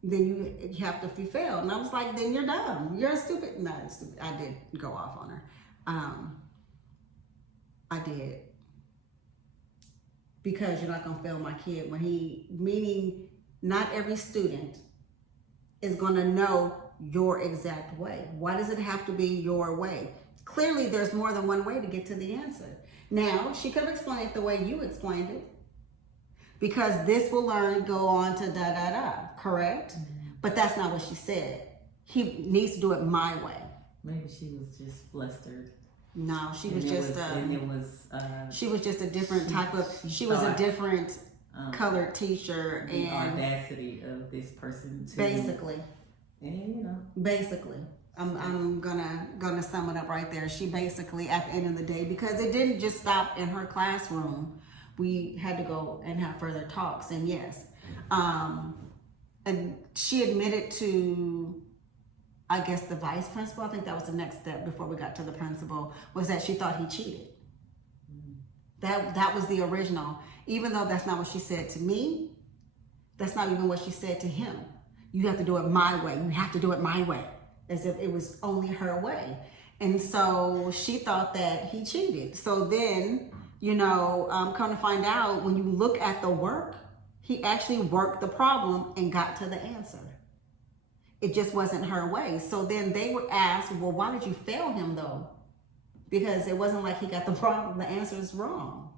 then you have to be failed. And I was like, then you're dumb. You're stupid. Not stupid. I did go off on her. I did. Because you're not going to fail my kid. Meaning not every student is going to know your exact way. Why does it have to be your way? Clearly, there's more than one way to get to the answer. Now, she could have explained it the way you explained it. because this will go on to da da da, correct? But that's not what she said. He needs to do it my way. Maybe she was just flustered. No, she was she was just a different type of, she was a different colored teacher. The and audacity of this person to basically, and basically, I'm gonna sum it up right there. She basically, at the end of the day, because it didn't just stop in her classroom, we had to go and have further talks. And yes, and she admitted to, I guess, the vice principal. I think that was the next step before we got to the principal, was that she thought he cheated. That was the original. Even though that's not what she said to me, that's not even what she said to him. You have to do it my way. You have to do it my way. As if it was only her way. And so she thought that he cheated. So then, come to find out, when you look at the work, he actually worked the problem and got to the answer. It just wasn't her way. So then they would ask, well, why did you fail him though? Because it wasn't like he got the problem. The answer is wrong.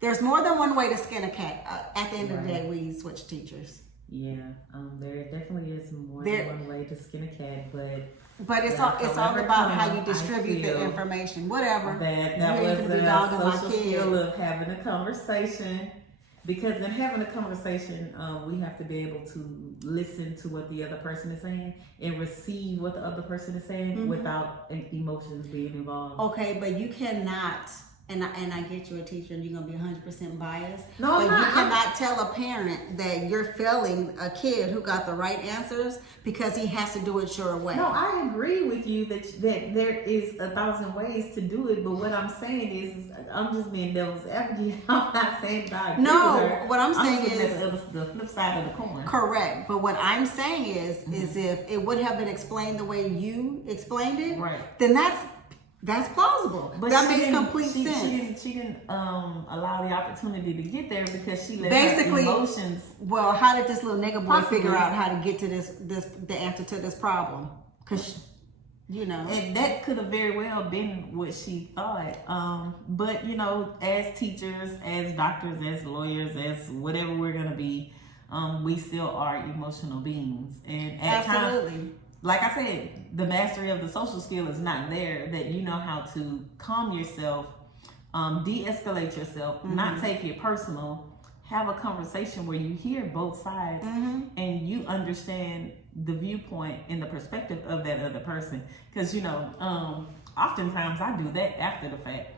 There's more than one way to skin a cat. At the end of the day, we switch teachers. Yeah, there definitely is more than one way to skin a cat, but it's all about how you distribute the information. Whatever. That was a social skill of having a conversation. Because in having a conversation, we have to be able to listen to what the other person is saying and receive what the other person is saying without emotions being involved. Okay, but you cannot, and I get you're a teacher and you're going to be 100% biased. No, but you cannot tell a parent that you're failing a kid who got the right answers because he has to do it your way. No, I agree with you that there is 1,000 ways to do it, but what I'm saying is I'm just being devil's advocate. I'm not saying that. No, what I'm saying is the flip side of the coin. Correct, but what I'm saying is if it would have been explained the way you explained it, right, then that's plausible. But that makes complete sense. She didn't allow the opportunity to get there because she let basically her emotions. Well, how did this little nigga boy figure out how to get to the answer to this problem? Because and that could have very well been what she thought. But as teachers, as doctors, as lawyers, as whatever we're gonna be, we still are emotional beings, and at times, like I said, the mastery of the social skill is not there, that you know how to calm yourself, de-escalate yourself, not take it personal, have a conversation where you hear both sides and you understand the viewpoint and the perspective of that other person. Because, oftentimes I do that after the fact.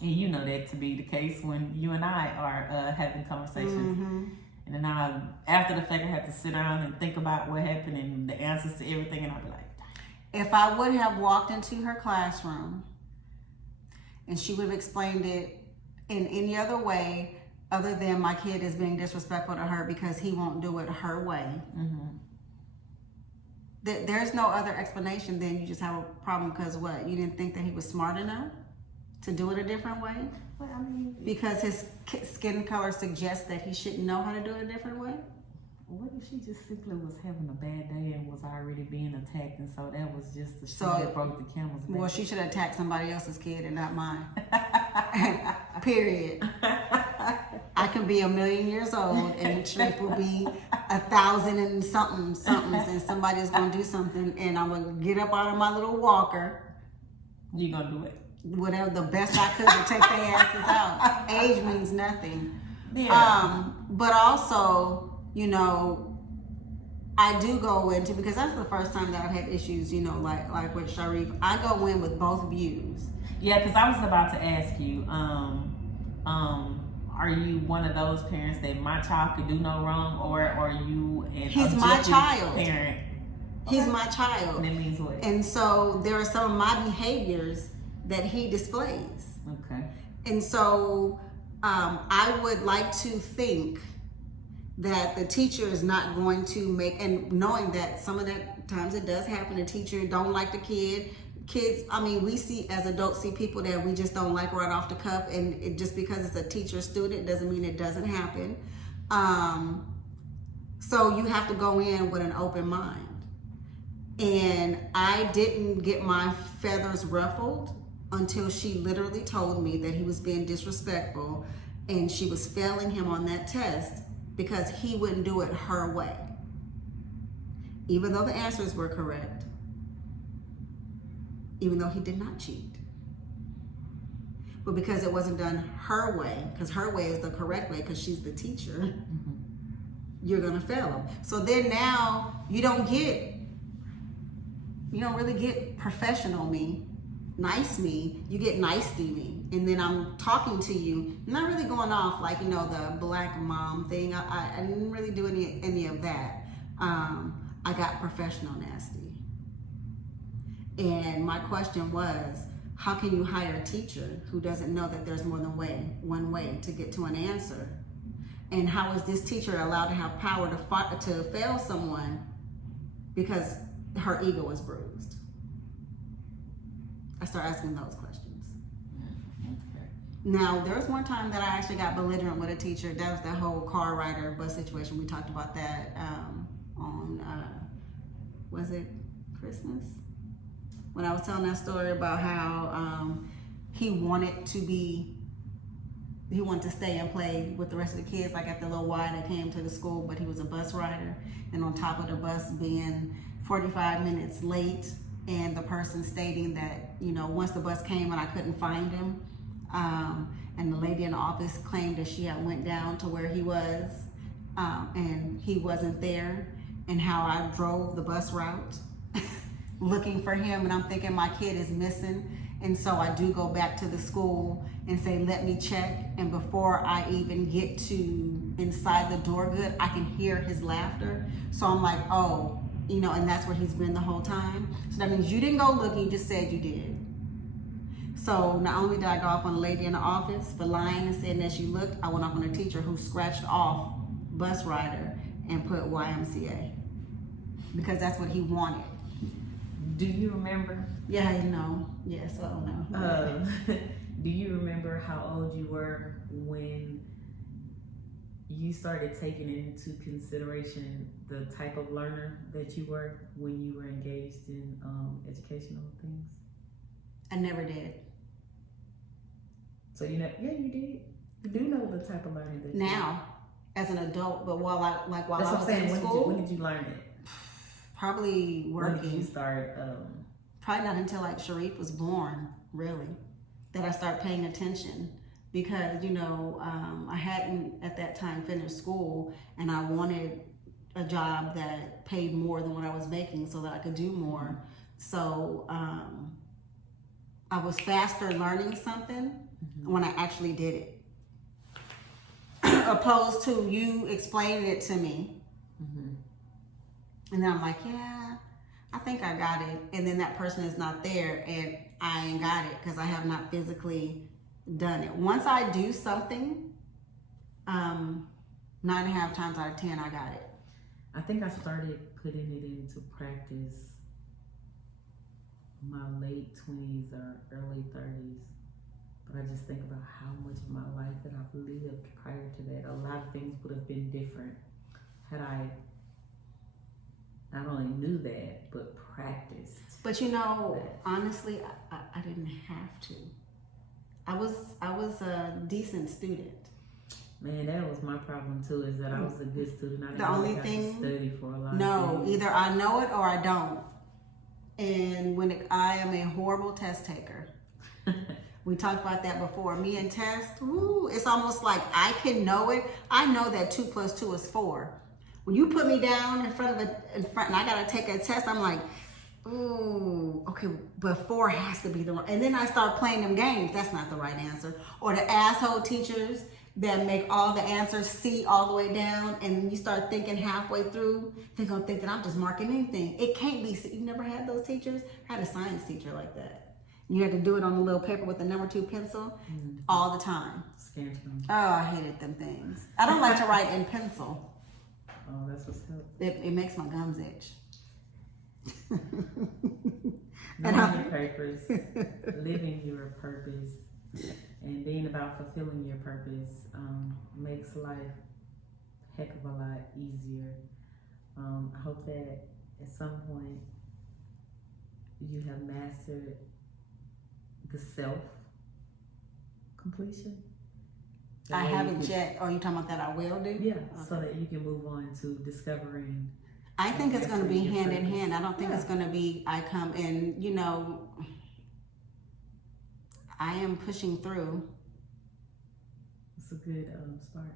And you know that to be the case when you and I are having conversations. And then after the fact, I have to sit down and think about what happened and the answers to everything. And I'll be like, if I would have walked into her classroom and she would have explained it in any other way other than my kid is being disrespectful to her because he won't do it her way, there's no other explanation than you just have a problem because what? You didn't think that he was smart enough to do it a different way? well, I mean, Because his skin color suggests that he shouldn't know how to do it a different way? what if she just simply was having a bad day and was already being attacked, and so that was just the straw that broke the camel's back? Well, she should have attacked somebody else's kid and not mine. Period. I can be 1,000,000 years old and the truth will be 1,000 and somethings, and somebody's gonna do something, and I'm gonna get up out of my little walker. You gonna do it? Whatever, the best I could to take their asses out. Age means nothing. Yeah. But also, I do go into, because that's the first time that I've had issues, like with Sharif. I go in with both views. Yeah, because I was about to ask you, are you one of those parents that my child could do no wrong, or are you an He's my child. parent? He's my child. And that means what? And so there are some of my behaviors that he displays. Okay. And so I would like to think that the teacher is not going to make, and knowing that some of that times it does happen, the teacher don't like the kids, we see as adults, see people that we just don't like right off the cuff, and it, just because it's a teacher student doesn't mean it doesn't happen. So you have to go in with an open mind. And I didn't get my feathers ruffled until she literally told me that he was being disrespectful and she was failing him on that test because he wouldn't do it her way. Even though the answers were correct, even though he did not cheat. But because it wasn't done her way, because her way is the correct way, because she's the teacher, you're gonna fail him. So then now you don't really get professional me, nice me, you get nicey me. And then I'm talking to you, not really going off like, the black mom thing. I didn't really do any of that. I got professional nasty. And my question was, how can you hire a teacher who doesn't know that there's more than one way to get to an answer? And how is this teacher allowed to have power to fail someone because her ego is bruised? I start asking those questions. Okay. Now, there was one time that I actually got belligerent with a teacher. That was that whole car rider bus situation. We talked about that was it Christmas? When I was telling that story about how he wanted to stay and play with the rest of the kids, like at the little Y that came to the school, but he was a bus rider, and on top of the bus being 45 minutes late, and the person stating that, once the bus came and I couldn't find him, and the lady in the office claimed that she had went down to where he was, and he wasn't there, and how I drove the bus route looking for him, and I'm thinking my kid is missing. And so I do go back to the school and say, let me check. And before I even get to inside the door good, I can hear his laughter. So I'm like, oh, and that's where he's been the whole time. So that means you didn't go looking, you just said you did. So not only did I go off on a lady in the office for lying and saying that she looked, I went off on a teacher who scratched off bus rider and put YMCA because that's what he wanted. Do you remember? Yeah, Yes, I don't know. Do you remember how old you were when you started taking into consideration the type of learner that you were when you were engaged in educational things? I never did. So you did. You do know the type of learning that now, as an adult, but while I was saying, in school, when did you learn it? Probably working. When did you start? Probably not until like Sharif was born, really, that I started paying attention. Because I hadn't at that time finished school, and I wanted a job that paid more than what I was making, so that I could do more. So I was faster learning something when I actually did it, opposed to you explaining it to me. And then I'm like, yeah, I think I got it. And then that person is not there, and I ain't got it because I have not physically done it. Once I do something, 9.5 times out of 10, I got it. I think I started putting it into practice in my late 20s or early 30s. But I just think about how much of my life that I've lived prior to that. A lot of things would have been different had I not only knew that, but practiced. But honestly, I didn't have to. I was a decent student. Man, that was my problem too, is that I was a good student. I The only thing, study for a lot no, of things. either I know it or I don't. And I am a horrible test taker. We talked about that before. Me and test, it's almost like I can know it. I know that 2 + 2 is 4. When you put me down in front, and I gotta take a test, I'm like, ooh, okay, but 4 has to be the right. And then I start playing them games. That's not the right answer. Or the asshole teachers that make all the answers C all the way down, and you start thinking halfway through, they're gonna think that I'm just marking anything. It can't be C. You never had those teachers? I had a science teacher like that. You had to do it on a little paper with the number 2 pencil all the time. Scared me. Oh, I hated them things. I don't like to write in pencil. Oh, that's what's up. It makes my gums itch. Knowing your purpose, living your purpose, and being about fulfilling your purpose makes life a heck of a lot easier. I hope that at some point you have mastered the self completion That I way you haven't can- yet. Oh, you talking about that I will do? Yeah, so that you can move on to discovering. I think it's going to be Answering your hand in purpose. hand. I don't think it's Yeah. going to be I come in, you know, I am pushing through. It's a good start.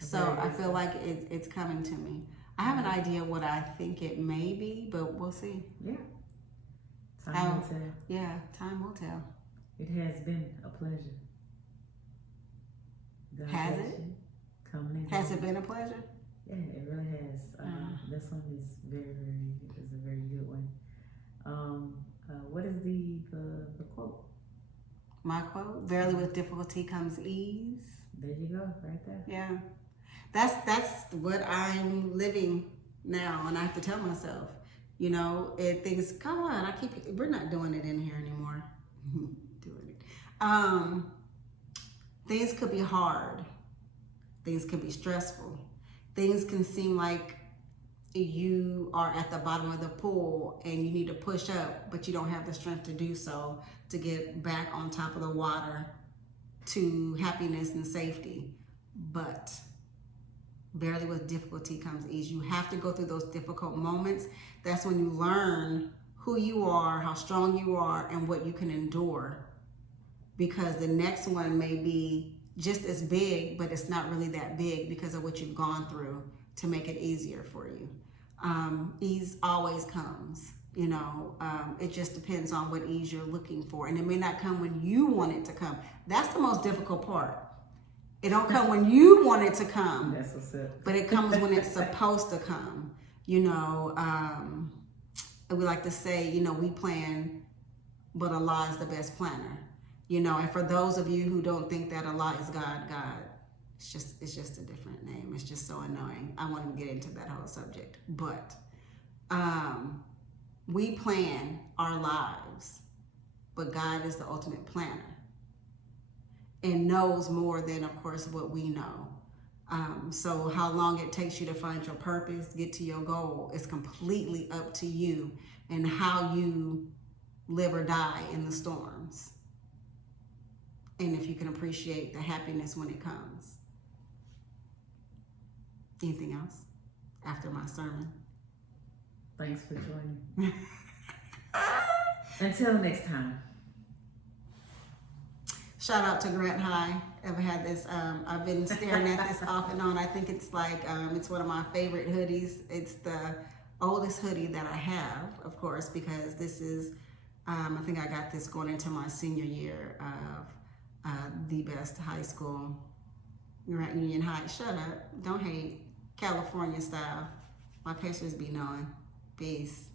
A So very I good feel start. like it's coming to me. I have an idea what I think it may be, but we'll see. Yeah. Time will tell. Yeah, time will tell. It has been a pleasure. God Has bless it? you. Coming and Has it going. been a pleasure? Yeah, it really has. This one is is a very good one. What is the quote? My quote: "Verily, with difficulty comes ease." There you go, right there. Yeah, that's what I'm living now, and I have to tell myself, you know, things come on. We're not doing it in here anymore. Doing it. Things could be hard. Things can be stressful. Things can seem like you are at the bottom of the pool and you need to push up, but you don't have the strength to do so to get back on top of the water to happiness and safety. But barely with difficulty comes ease. You have to go through those difficult moments. That's when you learn who you are, how strong you are, and what you can endure. Because the next one may be just as big, but it's not really that big because of what you've gone through to make it easier for you. Ease always comes, you know. It just depends on what ease you're looking for. And it may not come when you want it to come. That's the most difficult part. It don't come when you want it to come. That's what's up. But it comes when it's supposed to come. You know, we like to say, you know, we plan, but Allah is the best planner. You know, and for those of you who don't think that Allah is God, it's just a different name. It's just so annoying. I won't even get into that whole subject. But we plan our lives, but God is the ultimate planner and knows more than, of course, what we know. So how long it takes you to find your purpose, get to your goal, is completely up to you and how you live or die in the storms. And if you can appreciate the happiness when it comes. Anything else after my sermon? Thanks for joining. Until next time. Shout out to Grant High. Ever had this? I've been staring at this off and on. I think it's like, it's one of my favorite hoodies. It's the oldest hoodie that I have, of course, because this is, I think I got this going into my senior year of the best high school. Grant Union High. Shut up. Don't hate. California style. My pictures be knowing. Peace.